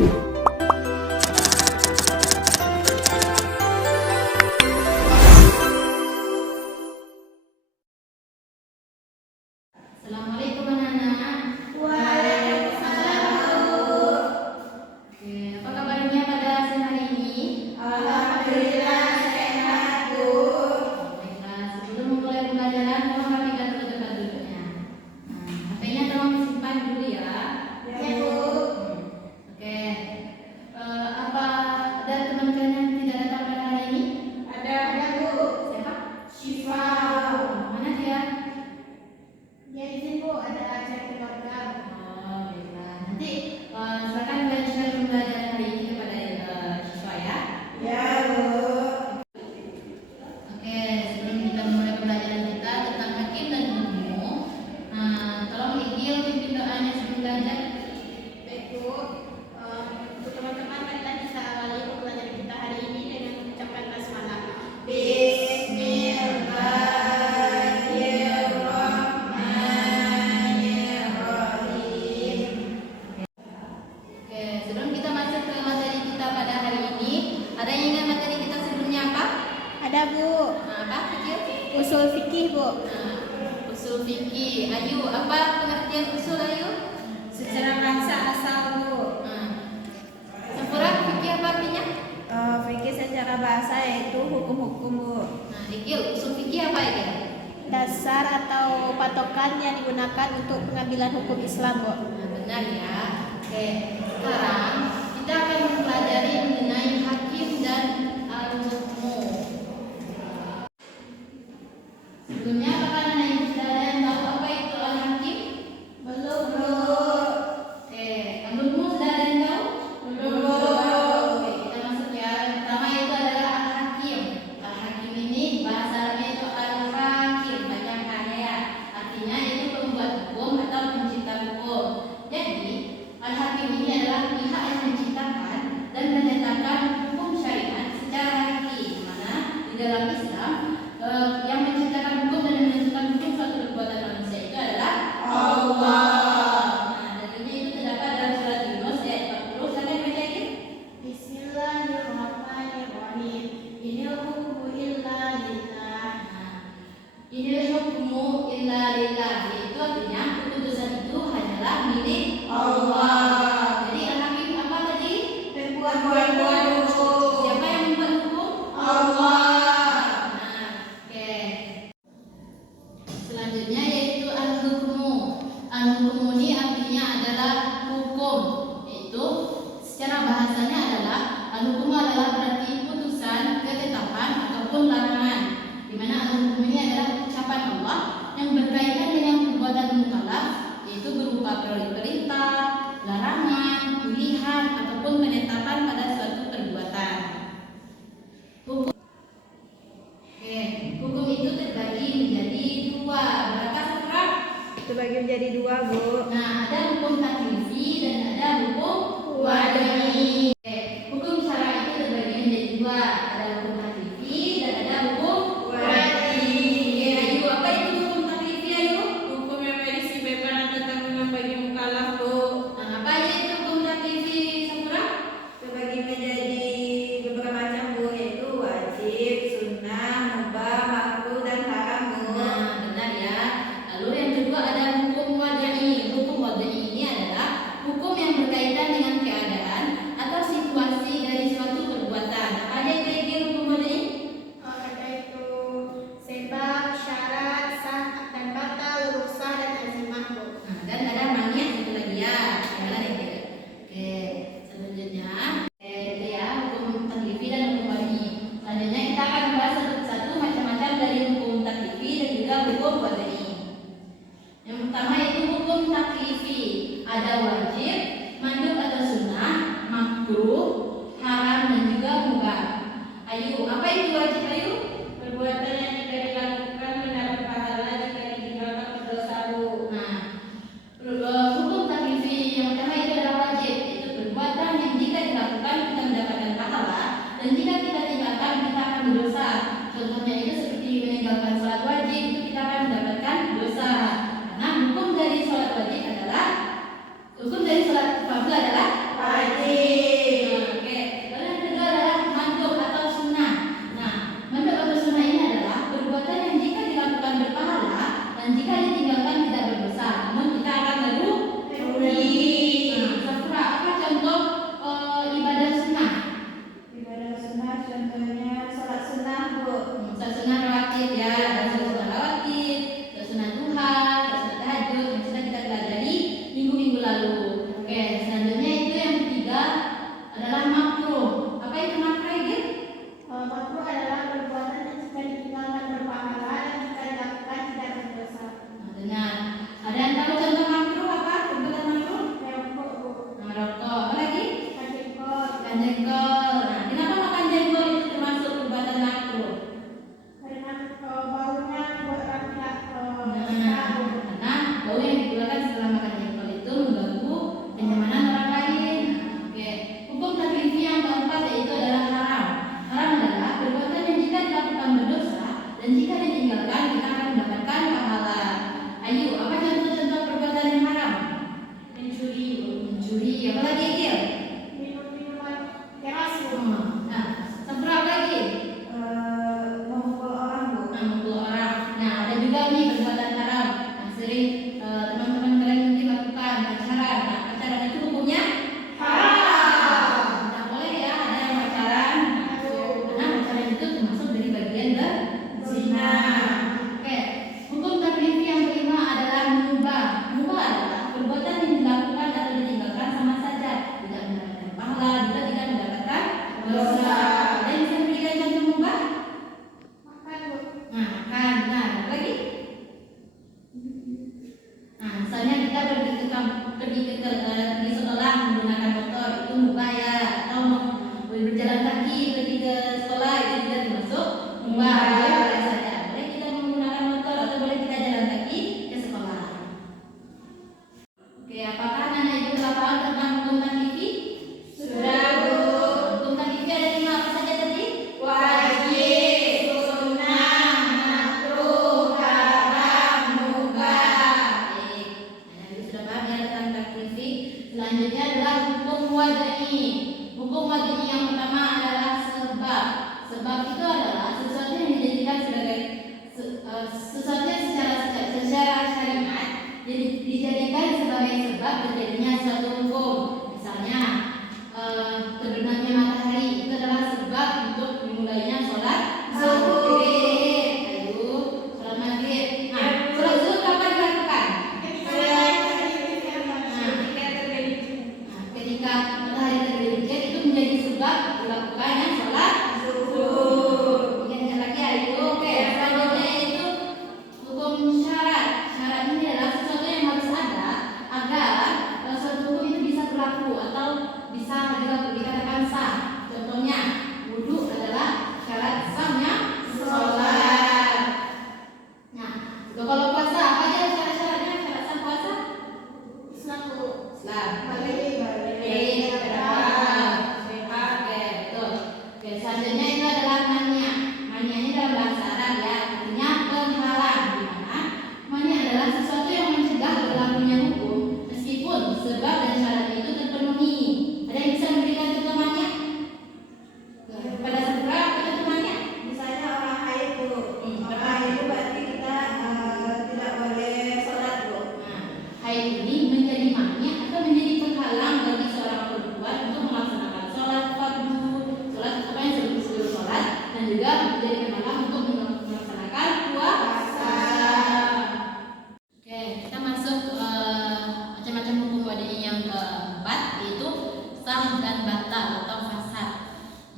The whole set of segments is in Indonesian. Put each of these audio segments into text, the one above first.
Assalamualaikum anak-anak. Waalaikumsalam, Bu. Oke, apa kabarnya pada siang hari ini? Alhamdulillah sehat, Bu. Baiklah, sebelum memulai pembelajaran, tolong rapikan dulu tempat duduknya. HP-nya tolong disimpan dulu ya. Ya, Bu. Oke, apa ada teman kalian yang tidak datang pada hari ini? Ada, Bu. Siapa? Syifa. Mana dia? Ya, di sini, Bu. Ada acara keluarga. Oh, baiklah. Nanti silakan melanjutkan pembelajaran hari ini kepada siswa ya. Ya, Bu. Oke, sebelum kita memulai pembelajaran kita tentang hakim dan hukum, tolong Igil pimpin doanya sebelum belajar. Baik, Bu. Untuk teman-teman, kita bisa awali pembelajaran kita hari ini dengan mengucapkan basmalah. Bismillahirrahmanirrahim. Oke, sebelum kita masuk ke materi kita pada hari ini, ada yang ingat materi kita sebelumnya apa? Ada, Bu. Apa kecil? Usul fikih, Bu. Usul fikih. Ayu, apa pengertian usul Ayu? Secara bahasa asal, Bu. Sempurna fikih apa artinya? Fikih secara bahasa yaitu hukum-hukum, Bu. Igil, usul fikih apa Igil? Dasar atau patokan yang digunakan untuk pengambilan hukum Islam, Bu. Benar ya. Oke, sekarang kita akan mempelajari mengenai hakim dan al-hukmu. Sebelumnya, apakah anak ibu sudah ada yang tahu apa itu al-hakim? Belum, Bu. Oke, al-hukmu sudah ada yang tahu? Belum. Oke, kita masuk ya. Pertama itu adalah al-hakim. Al-hakim ini bahasa Arabnya itu al-hakim, panjangnya ya. Artinya itu pembuat hukum atau pencipta hukum. Jadi, al-hakim ini adalah pihak yang menciptakan dan menetapkan hukum syariat secara hakiki. Di mana di dalam Islam yang menciptakan hukum dan menentukan hukum suatu perbuatan manusia itu adalah Allah. Dalilnya itu terdapat dalam surat Yunus ayat 40. Siapa yang baca ini? Bismillahirrahmanirrahim. Inil hukmu illa lillah. Inil hukmu illa lillah, yaitu artinya keputusan itu hanyalah milik Allah. Jadi al-hakim apa tadi? Pembuat hukum. Siapa yang membuat hukum? Allah. Oke. Selanjutnya yaitu al-hukmu. Al-hukmu ini artinya adalah hukum. Yaitu secara bahasanya adalah al-hukmu adalah berarti putusan, ketetapan ataupun larangan. Di mana al-hukmu ini adalah ucapan Allah yang berkaitan dengan perbuatan mukallaf, yaitu berupa perintah, larangan, pilihan ataupun penetapan pada suatu perbuatan. Hukum. Oke, hukum itu terbagi menjadi dua. Berapa sekarang? Terbagi menjadi dua, Bu. Nah, ada hukum taklifi dan ada hukum wad'i. Oke, hukum syara itu terbagi menjadi dua. Ada hukum taklifi dan ada hukum wad'i. Oke, Ayu, apa itu hukum taklifi, Ayu? Hukum yang berisi beban tentang bagi mukallaf, Bu. Apa aja itu hukum taklifi, Sakura? Terbagi menjadi beberapa macam, Bu, yaitu wajib, sunnah, mubah, makruh, dan haram, Bu. Benar ya. Lalu yang kedua ada hukum wad'i. Hukum wad'i ini adalah hukum yang berkaitan dengan keadaan atau situasi dari suatu perbuatan. Apa aja itu yang hukum wad'i? Ada itu sebab, syarat, sah, dan batal, rukhsah, dan azimah, Bu. Dan ada maniat satu lagi ya. Benar ya. Oke, selanjutnya itu ya hukum taklifi dan hukum wad'i. Selanjutnya kita akan membahas satu persatu macam-macam dari hukum taklifi dan juga hukum wad'i. Yang pertama itu hukum taklifi. Ada wajib, mandub atau sunnah, makruh, haram dan juga mubah. Ayu, apa itu wajib Ayu? Perbuatan yang jika dilakukan mendapat pahala, jika ditinggalkan berdosa, Bu. Hukum taklifi yang pertama itu adalah wajib, yaitu perbuatan yang jika dilakukan kita mendapatkan pahala dan jika kita tinggalkan kita akan berdosa. Contohnya itu seperti meninggalkan sholat wajib itu kita akan mendapatkan dosa. Karena hukum dari sholat wajib adalah hukum dari sholat fardu adalah Wajib. Apa lagi Gil? Minum minuman keras Bu. Nah, seberapa lagi? Memukul orang Bu. Nah, memukul orang. Nah, ada juga nih perbuatan haram yang sering teman-teman kalian mungkin lakukan, pacaran. Nah, pacaran itu hukumnya Haram. tidak boleh ya ada yang pacaran. Karena pacaran itu termasuk dari bagian berzina. Oke, hukum taklifi yang kelima adalah mubah. Mubah adalah perbuatan yang dilakukan atau ditinggalkan sama saja, tidak mendapatkan pahala, juga tidak mendapatkan dosa. Ada yang bisa memberikan contoh mubah? Makan Bu. Nah, makan. Nah, apa lagi? Nah, misalnya kita pergi sekolah menggunakan motor, itu mubah ya. Atau berjalan kaki pergi ke sekolah, itu juga termasuk mubah. Boleh saja. Boleh kita menggunakan motor atau boleh kita jalan kaki ke sekolah. Oke, apakah anak ibu telah paham tentang hukum taklifi? Sudah Bu. Hukum taklifi ada 5 apa saja tadi? Wajib, sunnah, makruh, haram, mubah. Baik. Nah, ibu sudah paham ya tentang taklifi. Selanjutnya adalah hukum wad'i. Hukum wad'i yang pertama adalah sebab. Sebab itu adalah sesuatu yang dijadikan sebagai sesuatu yang secara syariat jadi dijadikan sebagai sebab terjadinya suatu hukum. Misalnya terbenamnya matahari itu adalah sebab untuk dimulainya sholat zuhur. Ayo, sholat maghrib. Nah, sholat zuhur kapan dilakukan? Ketika matahari tergelincir itu menjadi sebab dilakukannya sholat zuhur. Ingat lagi ya itu. Oke, selanjutnya itu hukum syarat. Syarat ini adalah sesuatu yang harus ada agar suatu hukum itu bisa berlaku atau bisa dikatakan sah. Contohnya, wudhu adalah syarat sahnya sholat. Nah, kalau puasa apa aja syarat-syaratnya? Syarat sah puasa? Islam. Oke, betul. Oke, selanjutnya itu adalah mania. Mania ini dalam bahasa Arab ya, artinya penghalang. Di mana mania adalah sesuatu yang mencegah berlakunya hukum meskipun sebab dan syarat itu terpenuhi. Ada yang bisa memberikan contoh mania? Pada seberapa contoh mania? Misalnya orang haid Bu. Orang haid itu berarti kita tidak boleh sholat Bu. Nah, haid ini menjadi mania atau menjadi penghalang bagi seorang perempuan untuk melaksanakan sholat fardu, sholat apa yang sebelum sholat, dan juga menjadi penghalang untuk melaksanakan puasa. Oke, kita masuk macam-macam hukum wad'i yang keempat, yaitu sah dan batal atau fasad.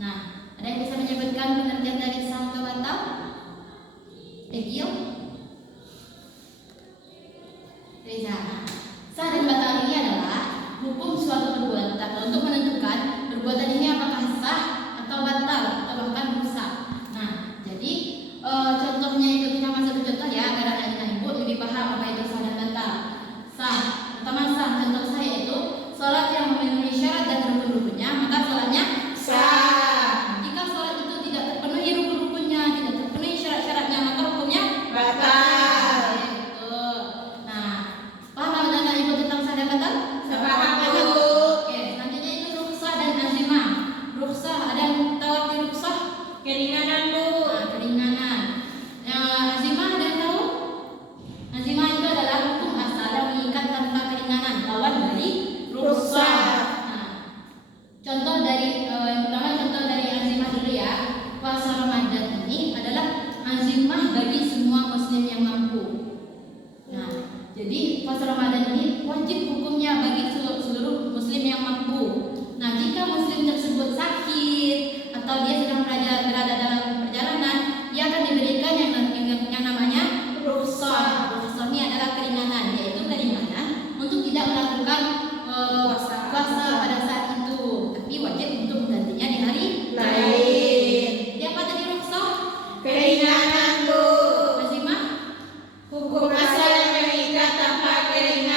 Nah, ada yang bisa menyebutkan pengertian dari sah atau batal? Regio? Reza. Sah dan batal ini adalah hukum suatu perbuatan untuk menentukan perbuatan ini apakah sah atau batal atau bahkan rusak. Nah, jadi contohnya itu kita masuk ke contoh ya agar anak ibu lebih paham apa itu sah dan batal. Sah, pertama sah, contoh sah yaitu sholat yang memenuhi syarat dan rukun-rukunnya, maka sholatnya sah. Jika sholat itu tidak terpenuhi rukun-rukunnya, tidak terpenuhi syarat-syaratnya, maka hukumnya Batal. Betul. Nah, paham anak ibu tentang sah dan batal? Paham, Bu. Oke, selanjutnya itu rukhsah dan azimah. Rukhsah, ada yang tahu arti rukhsah? Keringanan Bu. Nah, keringanan. Azimah ada yang tahu? Azimah itu adalah hukum asal yang mengikat tanpa keringanan, lawan dari rukhsah. Nah, contoh dari yang pertama contoh dari azimah dulu ya. Puasa Ramadan ini adalah azimah bagi semua muslim yang mampu. Nah, jadi puasa Ramadan ini wajib hukumnya bagi seluruh muslim yang mampu. Nah, jika muslim tersebut sakit atau dia sedang berada dalam perjalanan, ia akan diberikan yang namanya rukhsah. Rukhsah ini adalah keringanan, yaitu keringanan untuk tidak melakukan puasa pada saat itu, tapi wajib untuk menggantinya di hari lain. Dia apa tadi rukhsah? Keringanan Bu. Azimah? Hukum asal yang mengikat tanpa keringanan.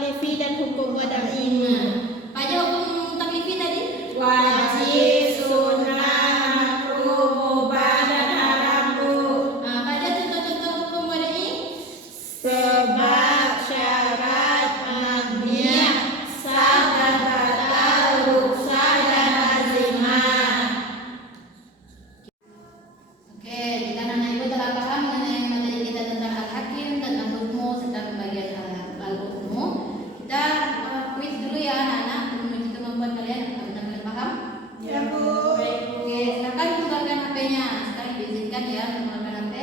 taklifi dan hukum wadai. Nah, apa aja hukum taklifi tadi? Wajib, sunnah, makruh, mubah, dan haram, Bu. Nah, apa aja contoh-contoh hukum wadai? Sebab, syarat, magnia, sah dan batal, rukhsah dan azimah. Oke, jika anak ibu telah paham mengenai materi kita tentang al-hakim, tentang hukum serta pembagian al-hukum, kita kuis dulu ya anak-anak menuju kemampuan kalian. Apakah kalian paham? Ya, Bu. Oke, silakan keluarkan HP-nya. Sekarang diizinkan ya mengeluarkan HP.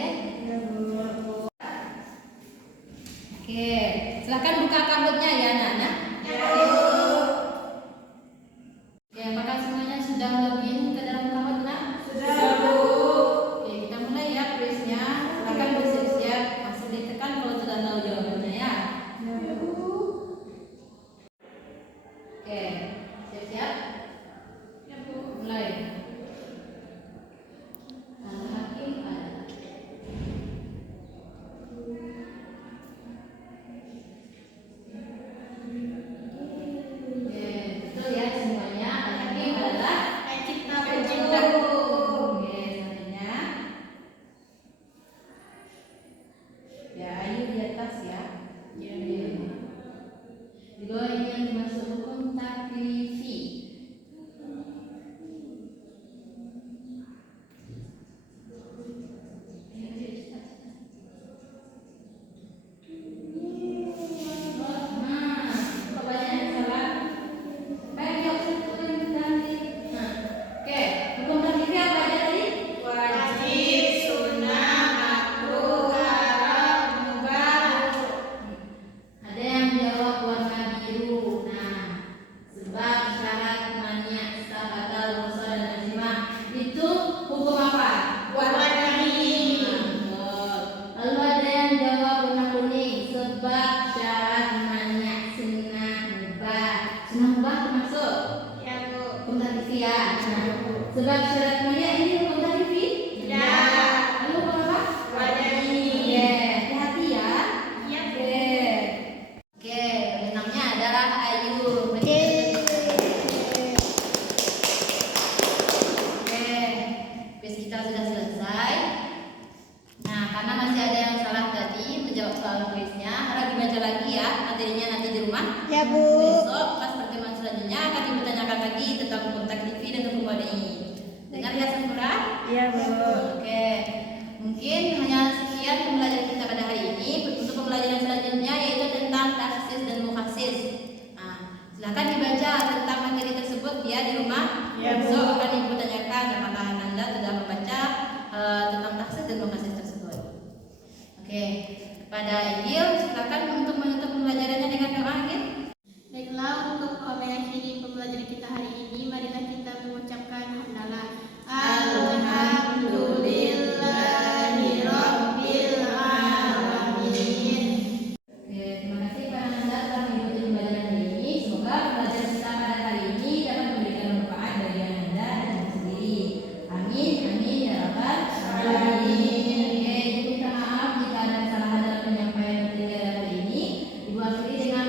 Oke, silakan buka kabutnya ya anak-anak. Oke, apakah semuanya sudah login ke dalam kabut, nak? Sudah, Bu. Oke, kita mulai ya kuisnya. Silakan bersiap-siap. Masih ditekan kalau sudah tahu jawabannya ya. Oke, siap-siap. Ya, Bu. Mulai. Al-hakim adalah Oke, betul ya semuanya. Al-hakim adalah Pencipta. pencipta. Oke, selanjutnya. Ya, ayu di atas ya. Di bawah ini yang dimaksud hukum taklifi. Nah, apa aja yang salah? Baik, nah, oke, hukum taklifi apa aja tadi? Wajib, sunnah, makruh, haram, mubah. Ada yang jawab warna biru. Nah, sebab syarat mania batal rukhsah dan azimah itu hukum apa? Wadai. Nah, lalu ada yang jawab warna kuning. Sebab syarat mania sunnah mubah. Sunnah mubah termasuk Ya, Bu. hukum taklifi ya. Nah, sebab syarat mania ini hukum taklifi? Ya. Lalu hukum apa? Wadai. Oke, hati-hati ya. Ya, Bu. Oke, pemenangnya adalah Ayu. Oke, kuis kita sudah selesai. Nah, karena masih ada yang salah tadi menjawab soal kuisnya, harap dibaca lagi ya materinya nanti di rumah. Ya, Bu. Besok pas pertemuan selanjutnya akan dipertanyakan lagi tentang hukum taklifi dan hukum wadai. Dengar ya Sempura? Iya, Bu. Oke, mungkin hanya sekian pembelajaran kita pada hari ini. Untuk pembelajaran selanjutnya yaitu tentang taksis dan mukhasis. Nah, silakan dibaca tentang materi tersebut ya di rumah. Ya, Bu. Besok akan ibu tanyakan apakah Anda sudah membaca tentang taksis dan mukhasis tersebut. Oke, kepada Egil silakan untuk menutup pembelajarannya dengan doa Egil. Baiklah, untuk mengakhiri pembelajaran kita hari ini, marilah kita mengucapkan hamdalah. Alhamdulillahirabbil alamin. Oke, terima kasih para Anda telah mengikuti pembelajaran hari ini. Semoga pembelajaran kita pada hari ini dapat memberikan manfaat bagi Anda dan Anda sendiri. Amin, amin ya rabbal alamin. Oke, ibu minta maaf jika ada kesalahan dalam penyampaian materi hari ini. Ibu akhiri dengan